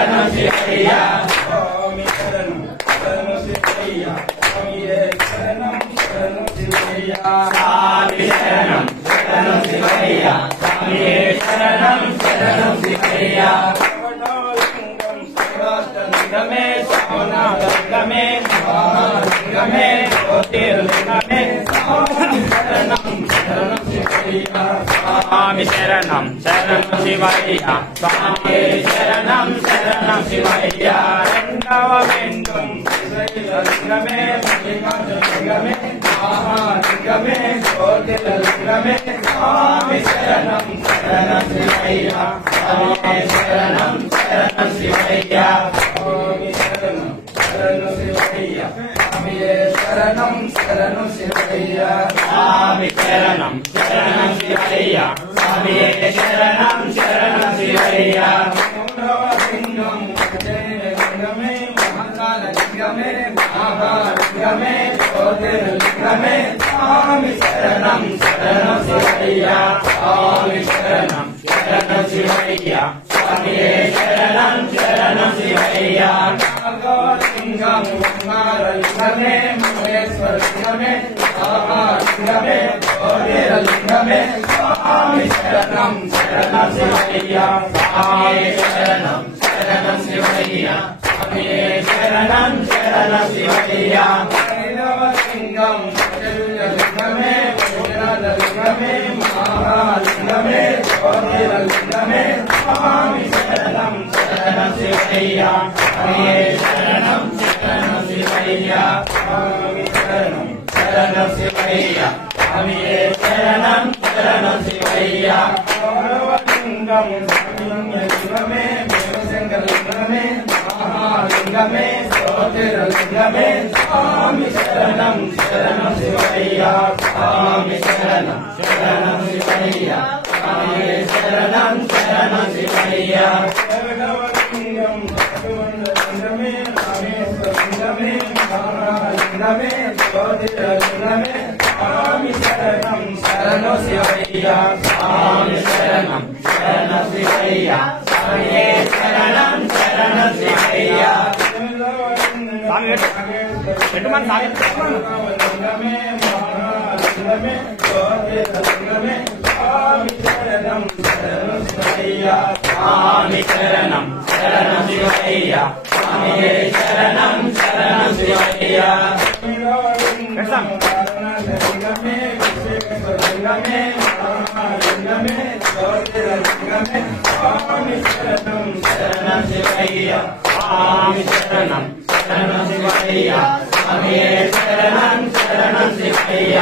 శరణం శివయ్య స్వామి శరణం శరణం శివయ్య స్వామియే శరణం శరణం శివయ్య స్వామి శరణం శరణం శివయ్య స్వామియే శరణం శరణం శివయ్య శ్రవణలింగం శ్రీవాస్తలింగమే శ్రవణలింగమే మహాలింగమే జ్యోతిర్లింగమే స్వామి శరణం శరణం శివయ్య స్వామి శరణం శరణం శివయ్య స్వామియే శరణం శరణం శివయ్య రెండవ బిందుం శ్రీశైలలింగమే మల్లికార్జునలింగమే మహాలింగమే జ్యోతిర్లింగమే స్వామి శరణం శరణం శివయ్య స్వామియే శరణం శరణం శివయ్య స్వామి శరణం శరణం శివయ్య స్వామియే శరణం శరణం శివయ్య స్వామి శరణం శరణం శివయ్య స్వామియే శరణం శరణం శివయ్య మూఢలింగం లింగమే మహాకాళలింగమే మహాలింగమే జ్యోతిర్లింగమే స్వామి శరణం శరణం శివయ్య స్వామి శరణం శరణం శివయ్య స్వామియే శరణం శరణం శివయ్య నాగలింగం ఓంకారలింగమే మహేశ్వరలింగమే మహాలింగమే జ్యోతిర్లింగమే స్వామి శరణం శరణం శివయ్య స్వామి శరణం శరణం శివయ్య స్వామియే శరణం శరణం శివయ్య లింగం లింగమే లింగమే మహాలింగమే జ్యోతిర్లింగమే స్వామి శరణం శరణం శివయ్య స్వామియే శరణం శరణం శివయ్య స్వామి శరణం శరణం శివయ్య స్వామియే శరణం శరణం శివయ్య లింగం లింగమే శంకరలింగమే మహాలింగమే జ్యోతిర్లింగమే స్వామి శరణం శరణం శివయ్య స్వామి శరణం శరణం శివయ్య స్వామియే శరణం శరణం శివయ్య లింగం లింగమే రామేశ్వరలింగమే మహాలింగమే జ్యోతిర్లింగమే స్వామి శరణం శరణం శివయ్య స్వామి శరణం శరణం శివయ్య స్వామియే శరణం శరణం శివయ్య లింగమే మహాలింగమే జ్యోతిర్లింగమే స్వామి శరణం శరణం శివయ్య స్వామి శరణం శరణం శివయ్య స్వామియే శరణం శరణం శివయ్య లింగమే లింగమే మహాలింగమే జ్యోతిర్లింగమే స్వామి శరణం శరణం శివయ్య స్వామి శరణం శరణం శివయ్య స్వామియే శరణం శరణం శివయ్య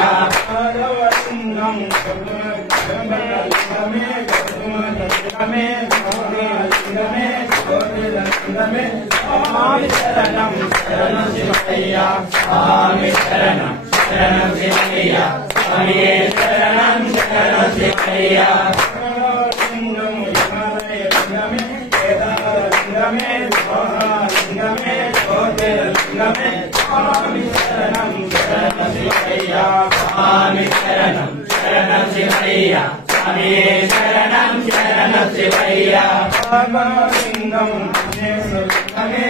లింగం లింగమే లింగమే మహాలింగమే జ్యోతిర్లింగమే స్వామి శరణం శరణం శివయ్య స్వామి శరణం శరణం శివయ్య స్వామియే శరణం శరణం శివయ్య లింగం లింగమే కేదారలింగమే మహాలింగమే జ్యోతిర్లింగమే స్వామి శరణం శరణం శివయ్య స్వామి శరణం శరణం శివయ్య స్వామియే శరణం శరణం శివయ్య లింగం లింగమే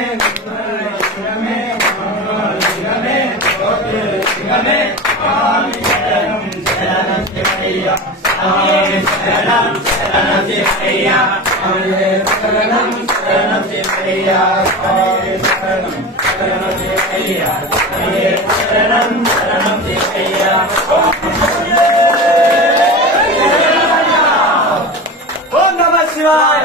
లింగమే మహాలింగమే జ్యోతిర్లింగమే స్వామి శరణం శరణం శివయ్య స్వామి శరణం శరణం శివయ్య స్వామియే శరణం శరణం శివయ్య స్వామి శరణం శరణం శివయ్య స్వామియే శరణం శరణం శివయ్య ఓం నమః శివాయ.